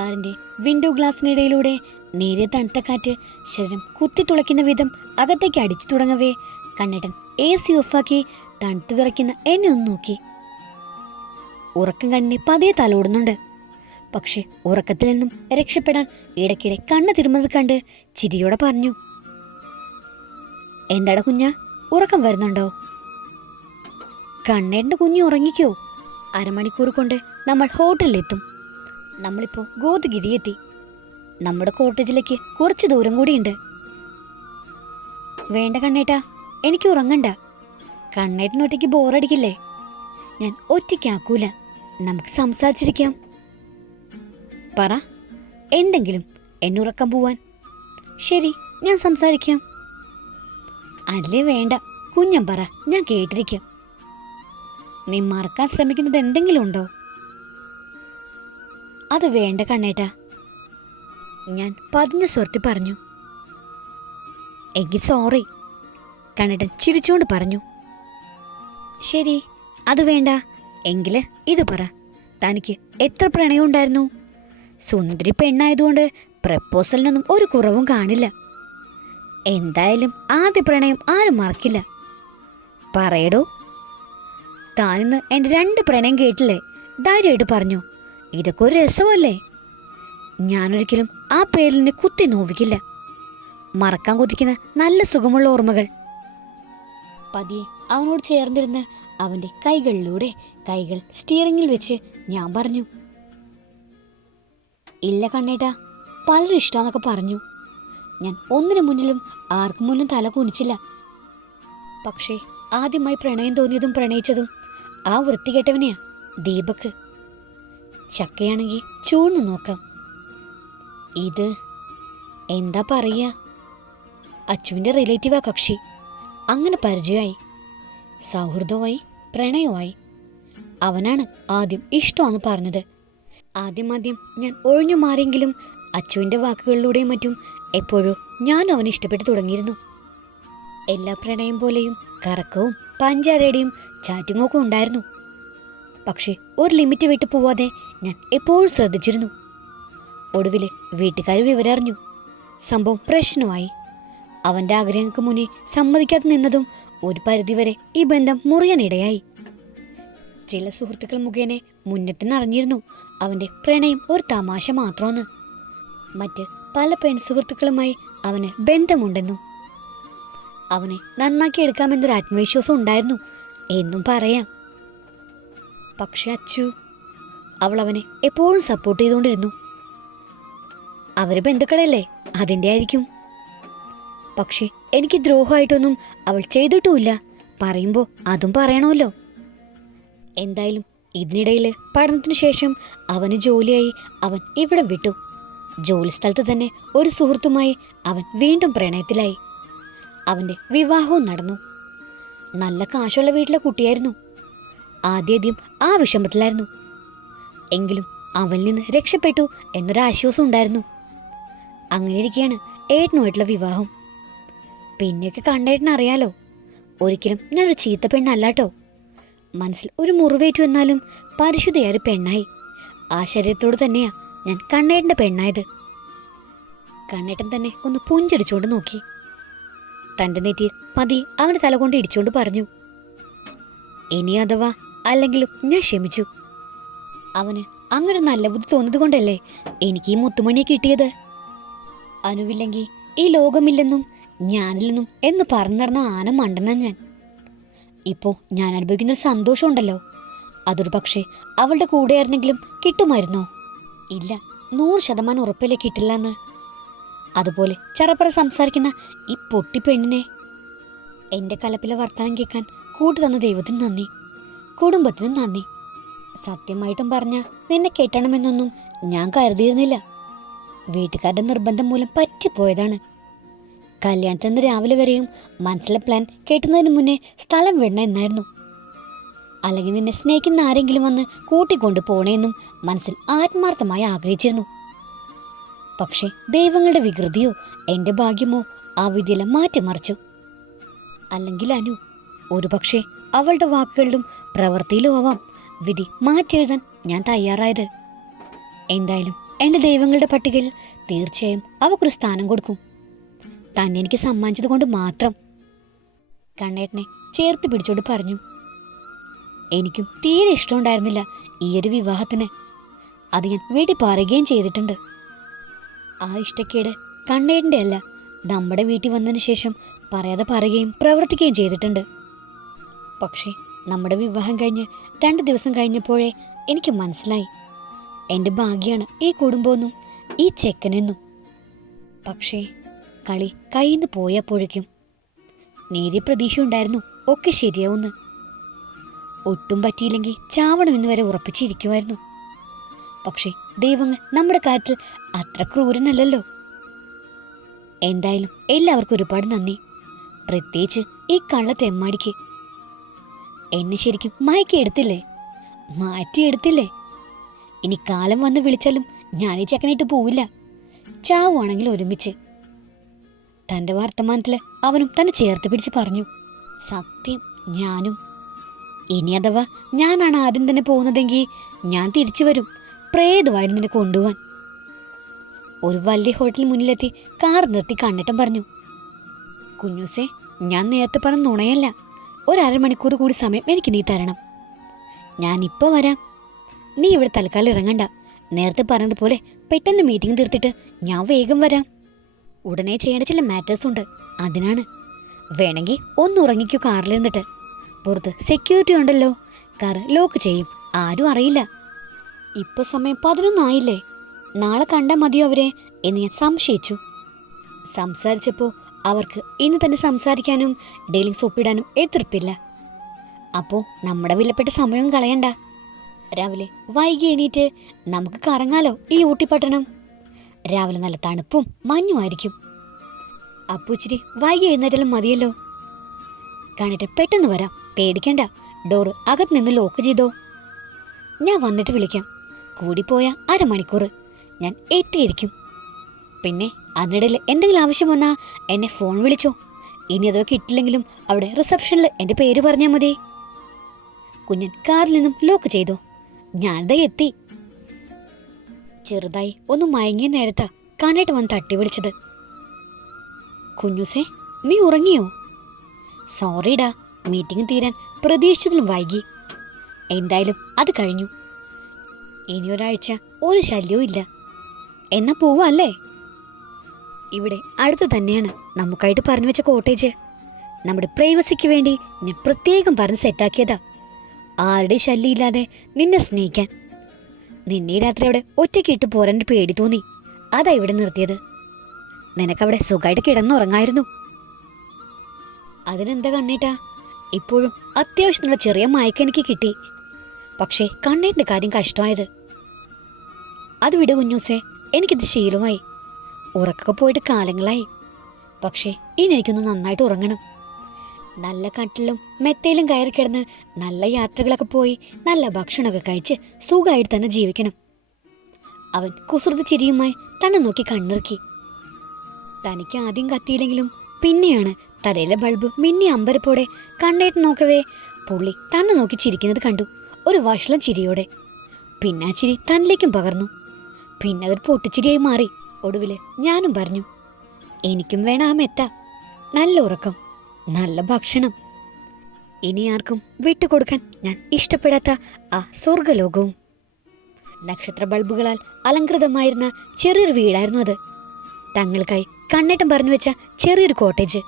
കാറിന്റെ വിൻഡോ ഗ്ലാസിനിടയിലൂടെ നേരെ തണുത്ത കാറ്റ് ശരീരം കുത്തിത്തുളയ്ക്കുന്ന വിധം അകത്തേക്ക് അടിച്ചു തുടങ്ങവേ. കണ്ണടൻ എ സി ഓഫാക്കി തണുത്തു വിറയ്ക്കുന്ന എന്നെ ഒന്ന് നോക്കി. ഉറക്കം കണ്ണിനെ പതിയെ തലോടുന്നുണ്ട്. പക്ഷെ ഉറക്കത്തിൽ നിന്നും രക്ഷപ്പെടാൻ ഇടയ്ക്കിടെ കണ്ണ് തിരുമത് കണ്ട് ചിരിയോടെ പറഞ്ഞു എന്താടാ കുഞ്ഞ ഉറക്കം വരുന്നുണ്ടോ? കണ്ണേട്ടന്റെ കുഞ്ഞു ഉറങ്ങിക്കോ. അരമണിക്കൂർ കൊണ്ട് നമ്മൾ ഹോട്ടലിലെത്തും. നമ്മളിപ്പോ ഗോതഗിരി എത്തി നമ്മുടെ കോട്ടേജിലേക്ക് കുറച്ച് ദൂരം കൂടിയുണ്ട്. വേണ്ട കണ്ണേട്ടാ എനിക്ക് ഉറങ്ങണ്ട. കണ്ണേട്ടൻ ഒറ്റയ്ക്ക് ബോറടിക്കില്ലേ? ഞാൻ ഒറ്റയ്ക്കാക്കൂല. നമുക്ക് സംസാരിച്ചിരിക്കാം. പറ എന്തെങ്കിലും എന്നെ ഉറക്കം പോവാൻ? ശരി ഞാൻ സംസാരിക്കാം. അല്ലേ വേണ്ട കുഞ്ഞം പറ ഞാൻ കേട്ടിരിക്കാം. നീ മറക്കാൻ ശ്രമിക്കുന്നത് എന്തെങ്കിലും ഉണ്ടോ അത് വേണ്ട കണ്ണേട്ടാ. ഞാൻ പതിഞ്ഞ സ്വരത്തിൽ പറഞ്ഞു. എങ്കിൽ സോറി കണ്ണേട്ടൻ ചിരിച്ചുകൊണ്ട് പറഞ്ഞു. ശരി അത് വേണ്ട. എങ്കിൽ ഇത് പറ. തനിക്ക് എത്ര പ്രണയം ഉണ്ടായിരുന്നു? സുന്ദരി പെണ്ണായതുകൊണ്ട് പ്രപ്പോസലിനൊന്നും ഒരു കുറവും കാണില്ല. എന്തായാലും ആദ്യ പ്രണയം ആരും മറക്കില്ല. പറയടോ. താനിന്ന് എന്റെ രണ്ട് പ്രണയം കേട്ടില്ലേ? ധൈര്യമായിട്ട് പറഞ്ഞു. ഇതൊക്കെ ഒരു രസമല്ലേ? ഞാനൊരിക്കലും ആ പേരിനെ കുത്തി നോവിക്കില്ല. മറക്കാൻ കൊതിക്കുന്ന നല്ല സുഖമുള്ള ഓർമ്മകൾ. പതിയെ അവനോട് ചേർന്നിരുന്ന് അവന്റെ കൈകളിലൂടെ കൈകൾ സ്റ്റിയറിംഗിൽ വെച്ച് ഞാൻ പറഞ്ഞു ഇല്ല കണ്ണേട്ടാ പലരും ഇഷ്ടമെന്നൊക്കെ പറഞ്ഞു. ഞാൻ ഒന്നിനു മുന്നിലും ആർക്കും മുന്നിലും തല കുനിച്ചില്ല. പക്ഷേ ആദ്യമായി പ്രണയം തോന്നിയതും പ്രണയിച്ചതും ആ വൃത്തികെട്ടവനെയാ ദീപക്. ചക്കയാണെങ്കിൽ ചൂണ്ണു നോക്കാം. ഇത് എന്താ പറയുക? അച്ചുവിന്റെ റിലേറ്റീവാ കക്ഷി. അങ്ങനെ പരിചയമായി. സൗഹൃദമായി പ്രണയമായി അവനാണ് ആദ്യം ഇഷ്ടമാണെന്ന് പറഞ്ഞത്. ആദ്യം ആദ്യം ഞാൻ ഒഴിഞ്ഞു മാറിയെങ്കിലും അച്ചുവിന്റെ വാക്കുകളിലൂടെയും മറ്റും എപ്പോഴും ഞാൻ അവനെ ഇഷ്ടപ്പെട്ടു തുടങ്ങിയിരുന്നു. എല്ലാ പ്രണയം പോലെയും കറക്കവും പഞ്ചാരയുടെയും ചാറ്റിങ്ങും ഒക്കെ ഉണ്ടായിരുന്നു. പക്ഷേ ഒരു ലിമിറ്റ് വിട്ടു പോവാതെ ഞാൻ എപ്പോഴും ശ്രദ്ധിച്ചിരുന്നു. ഒടുവിൽ വീട്ടുകാർ വിവരറിഞ്ഞു. സംഭവം പ്രശ്നമായി. അവന്റെ ആഗ്രഹങ്ങൾക്ക് മുന്നേ സമ്മതിക്കാതെ നിന്നതും ഒരു പരിധിവരെ ഈ ബന്ധം മുറിയാനിടയായി. ചില സുഹൃത്തുക്കൾ മുഖേന മുന്നത്തിന് അറിഞ്ഞിരുന്നു അവന്റെ പ്രണയം ഒരു തമാശ മാത്രമെന്ന് മറ്റ് പല പെൺസുഹൃത്തുക്കളുമായി അവന് ബന്ധമുണ്ടെന്നും. അവനെ നന്നാക്കി എടുക്കാമെന്നൊരു ആത്മവിശ്വാസം ഉണ്ടായിരുന്നു എന്നും പറയാം. പക്ഷെ അച്ചു അവൾ അവനെ എപ്പോഴും സപ്പോർട്ട് ചെയ്തുകൊണ്ടിരുന്നു അവർ ബന്ധുക്കളല്ലേ അതിന്റെ ആയിരിക്കും. പക്ഷെ എനിക്ക് ദ്രോഹമായിട്ടൊന്നും അവൾ ചെയ്തിട്ടുമില്ല. പറയുമ്പോൾ അതും പറയണമല്ലോ. എന്തായാലും ഇതിനിടയിൽ പഠനത്തിന് ശേഷം അവന് ജോലിയായി അവൻ ഇവിടെ വിട്ടു. ജോലി സ്ഥലത്ത് തന്നെ ഒരു സുഹൃത്തുമായി അവൻ വീണ്ടും പ്രണയത്തിലായി. അവന്റെ വിവാഹവും നടന്നു. നല്ല കാശുള്ള വീട്ടിലെ കുട്ടിയായിരുന്നു. ആദ്യാദ്യം ആ വിഷമത്തിലായിരുന്നു. എങ്കിലും അവനിൽ നിന്ന് രക്ഷപ്പെട്ടു എന്നൊരാശ്വാസം ഉണ്ടായിരുന്നു. അങ്ങനെ ഇരിക്കുകയാണ് ഏട്ടനുമായിട്ടുള്ള വിവാഹം. പിന്നെയൊക്കെ കണ്ടേട്ടൻ അറിയാലോ. ഒരിക്കലും ഞാനൊരു ചീത്ത പെണ്ണല്ലാട്ടോ. മനസ്സിൽ ഒരു മുറിവേറ്റു എന്നാലും പരിശുദ്ധയായ പെണ്ണായി. ആ ശരീരത്തോട് തന്നെയാ ഞാൻ കണ്ണേട്ടന്റെ പെണ്ണായത്. കണ്ണേട്ടൻ തന്നെ ഒന്ന് പുഞ്ചടിച്ചുകൊണ്ട് നോക്കി. തന്റെ നെറ്റിയിൽ പതി അവന്റെ തല കൊണ്ട് ഇടിച്ചുകൊണ്ട് പറഞ്ഞു. ഇനി അഥവാ അല്ലെങ്കിലും ഞാൻ ക്ഷമിച്ചു. അവന് അങ്ങനെ നല്ല ബുദ്ധി തോന്നിയത് കൊണ്ടല്ലേ എനിക്ക് ഈ മുത്തുമണിയെ കിട്ടിയത്? അനുവില്ലെങ്കിൽ ഈ ലോകമില്ലെന്നും ഞാനില്ലെന്നും എന്ന് പറഞ്ഞു നടന്ന ആന മണ്ടന ഞാൻ. ഇപ്പോൾ ഞാൻ അനുഭവിക്കുന്ന സന്തോഷമുണ്ടല്ലോ. അതൊരു പക്ഷേ അവളുടെ കൂടെയായിരുന്നെങ്കിലും കിട്ടുമായിരുന്നോ? ഇല്ല നൂറ് ശതമാനം ഉറപ്പല്ലേ കിട്ടില്ല എന്ന് അതുപോലെ ചെറപ്പറ സംസാരിക്കുന്ന ഈ പൊട്ടി പെണ്ണിനെ. എന്റെ കലപ്പിലെ വർത്തമാനം കേൾക്കാൻ കൂട്ടു തന്ന ദൈവത്തിന് നന്ദി. കുടുംബത്തിനും നന്ദി. സത്യമായിട്ടും പറഞ്ഞ നിന്നെ കെട്ടണമെന്നൊന്നും ഞാൻ കരുതിയിരുന്നില്ല. വീട്ടുകാരുടെ നിർബന്ധം മൂലം പറ്റിപ്പോയതാണ്. കല്യാണത്തിന് രാവിലെ വരെയും മനസ്സിലെ പ്ലാൻ കേട്ടുന്നതിന് മുന്നേ സ്ഥലം വിടണം എന്നായിരുന്നു. അല്ലെങ്കിൽ നിന്നെ സ്നേഹിക്കുന്ന ആരെങ്കിലും വന്ന് കൂട്ടിക്കൊണ്ട് പോണേന്നും മനസ്സിൽ ആത്മാർത്ഥമായി ആഗ്രഹിച്ചിരുന്നു. പക്ഷേ ദൈവങ്ങളുടെ വികൃതിയോ എന്റെ ഭാഗ്യമോ ആ വിധിയിലെ മാറ്റിമറിച്ചു. അല്ലെങ്കിൽ അനു ഒരുപക്ഷെ അവളുടെ വാക്കുകളിലും പ്രവൃത്തിയിലും ആവാം. വിധി മാറ്റിയെഴുതാൻ ഞാൻ തയ്യാറായത്. എന്തായാലും എന്റെ ദൈവങ്ങളുടെ പട്ടികയിൽ തീർച്ചയായും അവക്കൊരു സ്ഥാനം കൊടുക്കും. തന്നെ എനിക്ക് സമ്മാനിച്ചത് കൊണ്ട് മാത്രം. കണ്ണേട്ടനെ ചേർത്ത് പിടിച്ചോണ്ട് പറഞ്ഞു. എനിക്കും തീരെ ഇഷ്ടമുണ്ടായിരുന്നില്ല ഈ ഒരു വിവാഹത്തിന്. അത് ഞാൻ വീട്ടിൽ പറയുകയും ചെയ്തിട്ടുണ്ട്. ആ ഇഷ്ടക്കേട് കണ്ണേടിന്റെ അല്ല നമ്മുടെ വീട്ടിൽ വന്നതിന് ശേഷം പറയാതെ പറയുകയും പ്രവർത്തിക്കുകയും ചെയ്തിട്ടുണ്ട്. പക്ഷേ നമ്മുടെ വിവാഹം കഴിഞ്ഞ് രണ്ട് ദിവസം കഴിഞ്ഞപ്പോഴേ എനിക്ക് മനസ്സിലായി. എന്റെ ഭാഗ്യമാണ് ഈ കുടുംബമെന്നും ഈ ചെക്കനെന്നും. പക്ഷേ കളി കയ്യിൽ നിന്ന് പോയപ്പോഴേക്കും നേരിയ പ്രതീക്ഷ ഉണ്ടായിരുന്നു ഒക്കെ ശരിയാവുന്ന്. ഒട്ടും പറ്റിയില്ലെങ്കിൽ ചാവണമെന്ന് വരെ ഉറപ്പിച്ചിരിക്കുമായിരുന്നു. പക്ഷേ ദൈവങ്ങൾ നമ്മുടെ കാര്യത്തിൽ അത്ര ക്രൂരനല്ലല്ലോ. എന്തായാലും എല്ലാവർക്കും ഒരുപാട് നന്ദി. പ്രത്യേകിച്ച് ഈ കള്ള തെമ്മാടിക്ക് എന്നെ ശരിക്കും മയക്കി എടുത്തില്ലേ മാറ്റിയെടുത്തില്ലേ? ഇനി കാലം വന്ന് വിളിച്ചാലും ഞാൻ ഈ ചെക്കനായിട്ട് പോവില്ല. ചാവുവാണെങ്കിൽ ഒരുമിച്ച്. തന്റെ വർത്തമാനത്തിൽ അവനും തന്നെ ചേർത്ത് പിടിച്ച് പറഞ്ഞു സത്യം ഞാനും. ഇനി അഥവാ ഞാനാണ് ആദ്യം തന്നെ പോകുന്നതെങ്കിൽ ഞാൻ തിരിച്ചു വരും. പ്രേതമായിട്ട് നിന്നെ കൊണ്ടുപോവാൻ ഒരു വലിയ ഹോട്ടലിന് മുന്നിലെത്തി കാർ നിർത്തി കണ്ണിട്ടം പറഞ്ഞു കുഞ്ഞുസേ ഞാൻ നേരത്തെ പറഞ്ഞ നുണയല്ല. ഒരു അരമണിക്കൂർ കൂടി സമയം എനിക്ക് നീ തരണം. ഞാൻ ഇപ്പോൾ വരാം. നീ ഇവിടെ തൽക്കാലം ഇറങ്ങണ്ട. നേരത്തെ പറഞ്ഞതുപോലെ പെട്ടെന്ന് മീറ്റിംഗ് തീർത്തിട്ട് ഞാൻ വേഗം വരാം. ഉടനെ ചെയ്യേണ്ട ചില മാറ്റേഴ്സ് ഉണ്ട്. അതിനാണ്. വേണമെങ്കിൽ ഒന്ന് ഉറങ്ങിക്കോ കാറിലിരുന്നിട്ട് പുറത്ത് സെക്യൂരിറ്റി ഉണ്ടല്ലോ. കാർ ലോക്ക് ചെയ്യും. ആരും അറിയില്ല. ഇപ്പോൾ സമയം പതിനൊന്നായില്ലേ നാളെ കണ്ടാൽ മതിയോ അവരെ? എന്ന് ഞാൻ സംശയിച്ചു. സംസാരിച്ചപ്പോൾ അവർക്ക് ഇന്ന് തന്നെ സംസാരിക്കാനും ഡെയിലി സോപ്പിടാനും എതിർപ്പില്ല അപ്പോൾ നമ്മുടെ വിലപ്പെട്ട സമയവും കളയണ്ട. രാവിലെ വൈകി എണീറ്റ് നമുക്ക് കറങ്ങാലോ ഈ ഊട്ടിപ്പട്ടണം രാവിലെ നല്ല തണുപ്പും മഞ്ഞുമായിരിക്കും അപ്പു ഇച്ചിരി വൈകി എഴുന്നേറ്റാലും മതിയല്ലോ. കണ്ടിട്ട് പെട്ടെന്ന് വരാം. പേടിക്കണ്ട. ഡോറ് അകത്ത് നിന്ന് ലോക്ക് ചെയ്തോ. ഞാൻ വന്നിട്ട് വിളിക്കാം. കൂടിപ്പോയ അരമണിക്കൂർ ഞാൻ എത്തിയിരിക്കും. പിന്നെ അതിനിടയിൽ എന്തെങ്കിലും ആവശ്യം വന്നാൽ എന്നെ ഫോൺ വിളിച്ചോ. ഇനി അതൊക്കെ കിട്ടില്ലെങ്കിലും അവിടെ റിസപ്ഷനിൽ എന്റെ പേര് പറഞ്ഞാൽ മതി. കുഞ്ഞൻ കാറിൽ നിന്നും ലോക്ക് ചെയ്തു. ഞാനിതാ എത്തി. ചെറുതായി ഒന്ന് മയങ്ങിയ നേരത്താ കണ്ണേട്ട് വന്ന് തട്ടി വിളിച്ചത്. കുഞ്ഞുസേ നീ ഉറങ്ങിയോ? സോറിടാ മീറ്റിംഗ് തീരാൻ പ്രതീക്ഷിച്ചതിലും വൈകി. എന്തായാലും അത് കഴിഞ്ഞു. ഇനി ഒരാഴ്ച ഒരു ശല്യവും ഇല്ല. എന്നാ പോവല്ലേ ഇവിടെ അടുത്ത് തന്നെയാണ് നമുക്കായിട്ട് പറഞ്ഞു വെച്ച കോട്ടേജ് നമ്മുടെ പ്രൈവസിക്ക് വേണ്ടി ഞാൻ പ്രത്യേകം പറഞ്ഞ് സെറ്റാക്കിയതാ ആരുടെ ശല്യമില്ലാതെ നിന്നെ സ്നേഹിക്കാൻ. നിന്നെ രാത്രി അവിടെ ഒറ്റയ്ക്ക് ഇട്ട് പോരാൻ പേടി തോന്നി. അതാ ഇവിടെ നിർത്തിയത്. നിനക്കവിടെ സുഖമായിട്ട് കിടന്നുറങ്ങായിരുന്നു. അതിനെന്താ കണ്ണേട്ടാ? ഇപ്പോഴും അത്യാവശ്യത്തിനുള്ള ചെറിയ മയക്കം എനിക്ക് കിട്ടി. പക്ഷേ കണ്ണേട്ടിന്റെ കാര്യം കഷ്ടമായത്. അത് വിട് കുഞ്ഞൂസേ എനിക്കിത് ശീലമായി. ഉറക്കൊക്കെ പോയിട്ട് കാലങ്ങളായി. പക്ഷേ ഇനി എനിക്കൊന്ന് നന്നായിട്ട് ഉറങ്ങണം. നല്ല കട്ടിലും മെത്തയിലും കയറി കിടന്ന് നല്ല യാത്രകളൊക്കെ പോയി നല്ല ഭക്ഷണമൊക്കെ കഴിച്ച് സുഖമായിട്ട് തന്നെ ജീവിക്കണം. അവൻ കുസൃതി ചിരിയുമായി തന്നെ നോക്കി കണ്ണിറുക്കി. തനിക്ക് ആദ്യം കത്തിയില്ലെങ്കിലും പിന്നെയാണ് തലയിലെ ബൾബ് മിന്നി അമ്പരപ്പോടെ കണ്ണേട്ട് നോക്കവേ പുള്ളി തന്നെ നോക്കി ചിരിക്കുന്നത് കണ്ടു ഒരു വഷളം ചിരിയോടെ. പിന്നെ ആ ചിരി തന്നിലേക്കും പകർന്നു. പിന്നെ അതൊരു പൊട്ടിച്ചിരിയായി മാറി. ഒടുവിൽ ഞാനും പറഞ്ഞു എനിക്കും വേണം ആ മെത്ത. നല്ല ഉറക്കം നല്ല ഭക്ഷണം. ഇനി ആർക്കും വിട്ടുകൊടുക്കാൻ ഞാൻ ഇഷ്ടപ്പെടാത്ത ആ സ്വർഗലോകവും നക്ഷത്ര ബൾബുകളാൽ അലങ്കൃതമായിരുന്ന ചെറിയൊരു വീടായിരുന്നു അത്. തങ്ങൾക്കായി കണ്ണേട്ടം പറഞ്ഞു വെച്ച ചെറിയൊരു കോട്ടേജ്.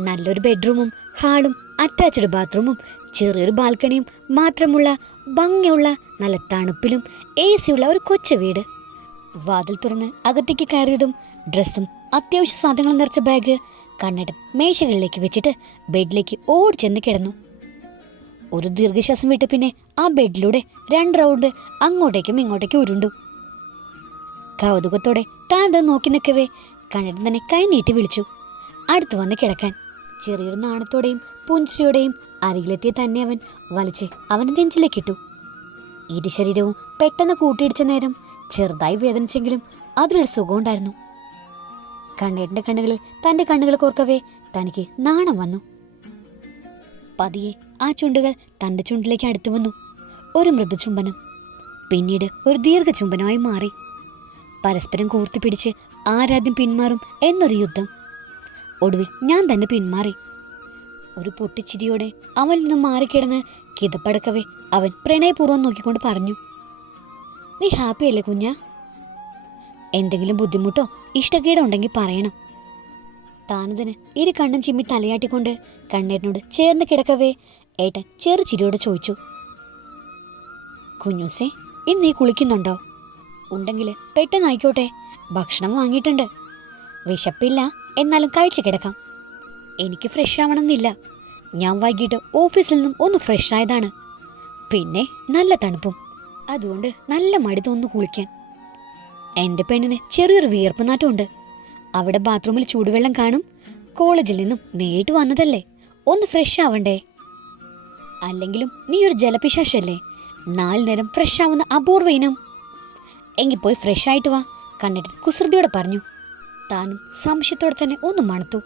നല്ലൊരു ബെഡ്റൂമും ഹാളും അറ്റാച്ച്ഡ് ബാത്റൂമും ചെറിയൊരു ബാൽക്കണിയും മാത്രമുള്ള ഭംഗിയുള്ള നല്ല തണുപ്പിലും എ സിയുള്ള ഒരു കൊച്ചു വീട്. വാതിൽ തുറന്ന് അകത്തേക്ക് കയറിയതും ഡ്രസ്സും അത്യാവശ്യ സാധനങ്ങൾ നിറച്ച ബാഗ് കണ്ണടം മേശകളിലേക്ക് വെച്ചിട്ട് ബെഡിലേക്ക് ഓടി ചെന്ന് കിടന്നു. ഒരു ദീർഘശ്വാസം വിട്ട് പിന്നെ ആ ബെഡിലൂടെ രണ്ട് റൗണ്ട് അങ്ങോട്ടേക്കും ഇങ്ങോട്ടേക്കും ഉരുണ്ടു. കൗതുകത്തോടെ താണ്ട നോക്കി നിൽക്കവേ കണ്ണടം തന്നെ കൈ നീട്ടി വിളിച്ചു. അടുത്ത് വന്ന് കിടക്കാൻ. ചെറിയൊരു നാണത്തോടെയും പുഞ്ചിരിയോടെയും അരികിലെത്തിയ തന്നെ അവൻ വലിച്ച് അവൻ നെഞ്ചിലേക്കിട്ടു ഇരു ശരീരവും പെട്ടെന്ന് കൂട്ടിയിടിച്ച നേരം ചെറുതായി വേദനിച്ചെങ്കിലും അതിലൊരു സുഖമുണ്ടായിരുന്നു. കണ്ണേട്ടന്റെ കണ്ണുകളിൽ തന്റെ കണ്ണുകൾ കോർക്കവേ തനിക്ക് നാണം വന്നു. പതിയെ ആ ചുണ്ടുകൾ തന്റെ ചുണ്ടിലേക്ക് അടുത്തു വന്നു. ഒരു മൃദു ചുംബനം പിന്നീട് ഒരു ദീർഘചുംബനമായി മാറി. പരസ്പരം കൂർത്തിപ്പിടിച്ച് ആരാദ്യം പിന്മാറും എന്നൊരു യുദ്ധം. ഒടുവിൽ ഞാൻ തന്നെ പിന്മാറി. ഒരു പൊട്ടിച്ചിരിയോടെ അവൻ നിന്നും മാറിക്കിടന്ന് കിതപ്പടക്കവേ അവൻ പ്രണയപൂർവം നോക്കിക്കൊണ്ട് പറഞ്ഞു. നീ ഹാപ്പി അല്ലേ കുഞ്ഞ? എന്തെങ്കിലും ബുദ്ധിമുട്ടോ ഇഷ്ടക്കേടോ ഉണ്ടെങ്കിൽ പറയണം. താനതിന് ഇരു കണ്ണും ചിമ്മി തലയാട്ടിക്കൊണ്ട് കണ്ണേട്ടനോട് ചേർന്ന് കിടക്കവേ. ഏട്ടൻ ചെറു ചിരിയോട് ചോദിച്ചു. കുഞ്ഞൂസേ ഇന്ന് നീ കുളിക്കുന്നുണ്ടോ? ഉണ്ടെങ്കിൽ പെട്ടെന്നായിക്കോട്ടെ ഭക്ഷണം വാങ്ങിയിട്ടുണ്ട്. വിശപ്പില്ല എന്നാലും കഴിച്ചു കിടക്കാം. എനിക്ക് ഫ്രഷ് ആവണമെന്നില്ല. ഞാൻ വൈകിട്ട് ഓഫീസിൽ നിന്നും ഒന്ന് ഫ്രഷ് ആയതാണ്. പിന്നെ നല്ല തണുപ്പും. അതുകൊണ്ട് നല്ല മടി തോന്നുന്നു കുളിക്കാൻ. എന്റെ പെണ്ണിന് ചെറിയൊരു വിയർപ്പ് നാറ്റമുണ്ട് അവിടെ ബാത്റൂമിൽ ചൂടുവെള്ളം കാണും. കോളേജിൽ നിന്നും നേരിട്ട് വന്നതല്ലേ? ഒന്ന് ഫ്രഷ് ആവണ്ടേ? അല്ലെങ്കിലും നീ ഒരു ജലപിശാശല്ലേ? നാല് നേരം ഫ്രഷ് ആവുന്ന അപൂർവ ഇനം. എങ്കിൽ പോയി ഫ്രഷ് ആയിട്ട് വാ കണ്ണിട്ട് കുസൃതിയോടെ പറഞ്ഞു. താനും സംശയത്തോടെ തന്നെ ഒന്ന് മണത്തു.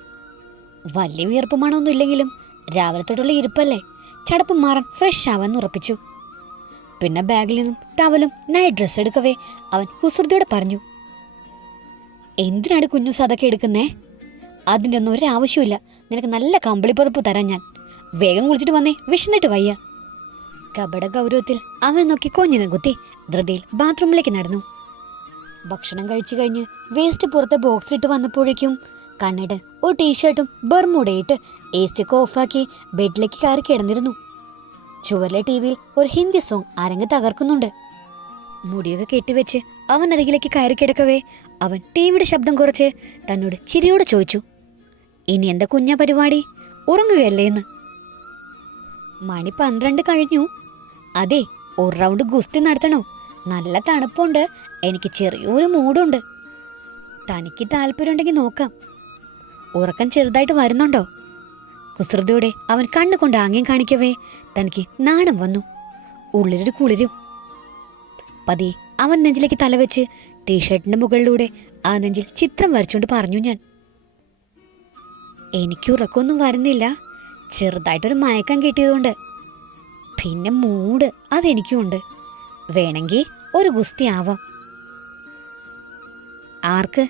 വലിയ വിയർപ്പ് മണമൊന്നും ഇല്ലെങ്കിലും രാവിലെ തൊട്ടുള്ള ഇരിപ്പല്ലേ? ചടപ്പ് മാറാൻ ഫ്രഷ് ആവാൻ ഉറപ്പിച്ചു. പിന്നെ ബാഗിൽ നിന്നും ടവലും നൈറ്റ് ഡ്രസ്സ് എടുക്കവേ. അവൻ കുസൃതിയോടെ പറഞ്ഞു എന്തിനാണ് കുഞ്ഞു അതൊക്കെ എടുക്കുന്നേ? അതിന്റെ ഒന്നും ഒരു ആവശ്യമില്ല നിനക്ക് നല്ല കമ്പിളി പുതപ്പ് തരാം ഞാൻ. വേഗം കുളിച്ചിട്ട് വന്നേ. വിശന്നിട്ട് വയ്യ. കപട ഗൗരവത്തിൽ അവൻ നോക്കി കൊഞ്ഞിനെ കുത്തി ധൃതിയിൽ ബാത്റൂമിലേക്ക് നടന്നു. ഭക്ഷണം കഴിച്ചു കഴിഞ്ഞ് വേസ്റ്റ് പുറത്തെ ബോക്സിലിട്ട് വന്നപ്പോഴേക്കും കണ്ണേട്ടൻ ഒരു ടീഷർട്ടും ബർമുടയിട്ട് എ സിക്ക് ഓഫാക്കി ബെഡിലേക്ക് കയറി കിടന്നിരുന്നു. ചുവരിലെ ടി വിയിൽ ഒരു ഹിന്ദി സോങ് അരങ്ങ് തകർക്കുന്നുണ്ട്. മുടിയൊക്കെ കെട്ടിവെച്ച് അവൻ അരികിലേക്ക് കയറി കിടക്കവേ അവൻ ടി വിയുടെ ശബ്ദം കുറച്ച് തന്നോട് ചിരിയോടെ ചോദിച്ചു ഇനി എന്താ കുഞ്ഞ പരിപാടി? ഉറങ്ങുകയല്ലേ എന്ന് മണി പന്ത്രണ്ട് കഴിഞ്ഞു. അതെ ഒരു റൗണ്ട് ഗുസ്തി നടത്തണോ? നല്ല തണുപ്പുണ്ട്. എനിക്ക് ചെറിയൊരു മൂടുണ്ട് തനിക്ക് താല്പര്യമുണ്ടെങ്കിൽ നോക്കാം. ഉറക്കം ചെറുതായിട്ട് വരുന്നുണ്ടോ? കുസൃതിയോടെ അവൻ കണ്ണുകൊണ്ട് ആംഗ്യം കാണിക്കവേ തനിക്ക് നാണം വന്നു. ഉള്ളിലൊരു കുളിരും. പതി അവൻ നെഞ്ചിലേക്ക് തലവെച്ച് ടീഷർട്ടിന്റെ മുകളിലൂടെ ആ നെഞ്ചിൽ ചിത്രം വരച്ചുകൊണ്ട് പറഞ്ഞു ഞാൻ. എനിക്ക് ഉറക്കമൊന്നും വരുന്നില്ല. ചെറുതായിട്ടൊരു മയക്കം കിട്ടിയതുകൊണ്ട്. പിന്നെ മൂട് അതെനിക്കും ഉണ്ട് വേണമെങ്കിൽ ഒരു ഗുസ്തി ആവാം. ആർക്ക്?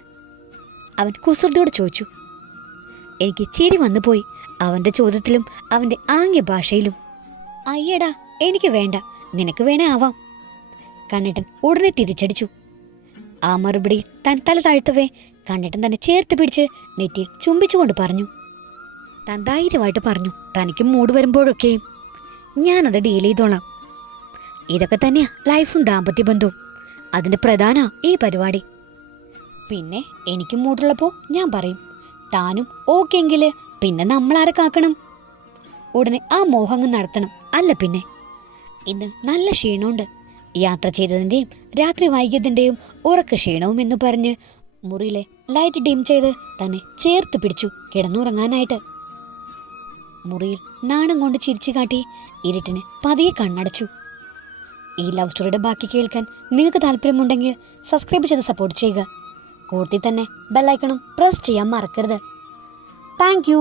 അവൻ കുസൃതിയോട് ചോദിച്ചു. എനിക്ക് ചിരി വന്നു പോയി അവന്റെ ചോദ്യത്തിലും അവന്റെ ആംഗ്യ ഭാഷയിലും അയ്യടാ എനിക്ക് വേണ്ട നിനക്ക് വേണേ ആവാം. കണ്ണേട്ടൻ ഉടനെ തിരിച്ചടിച്ചു. ആ മറുപടിയിൽ താൻ തല താഴ്ത്തവേ കണ്ണേട്ടൻ തന്നെ ചേർത്ത് പിടിച്ച് നെറ്റിയിൽ ചുംബിച്ചുകൊണ്ട് പറഞ്ഞു. താൻ ധൈര്യമായിട്ട് പറഞ്ഞു തനിക്ക് മൂട് വരുമ്പോഴൊക്കെയും ഞാനത് ഡീൽ ചെയ്തോളാം. ഇതൊക്കെ തന്നെയാ ലൈഫും ദാമ്പത്യ ബന്ധവും അതിന്റെ പ്രധാന ഈ പരിപാടി. പിന്നെ എനിക്കും മൂടുള്ളപ്പോ ഞാൻ പറയും താനും ഓക്കെ പിന്നെ നമ്മൾ ആരെ കാക്കണം? ഉടനെ ആ മോഹങ്ങ് നടത്തണം. അല്ല പിന്നെ ഇന്ന് നല്ല ക്ഷീണമുണ്ട്. യാത്ര ചെയ്തതിന്റെയും രാത്രി വൈകിയതിന്റെയും ഉറക്ക ക്ഷീണവും എന്ന് പറഞ്ഞ് മുറിയിലെ ലൈറ്റ് ഡിം ചെയ്ത് തന്നെ ചേർത്ത് പിടിച്ചു കിടന്നുറങ്ങാനായിട്ട്. മുറിയിൽ നാണം കൊണ്ട് ചിരിച്ചു കാട്ടി ഇരുട്ടിന് പതിയെ കണ്ണടച്ചു. ഈ ലവ് സ്റ്റോറിയുടെ ബാക്കി കേൾക്കാൻ നിങ്ങൾക്ക് താല്പര്യമുണ്ടെങ്കിൽ സബ്സ്ക്രൈബ് ചെയ്ത് സപ്പോർട്ട് ചെയ്യുക. കൂട്ടി തന്നെ ബെല്ലൈക്കണം പ്രസ് ചെയ്യാൻ മറക്കരുത്. தேங்க்யூ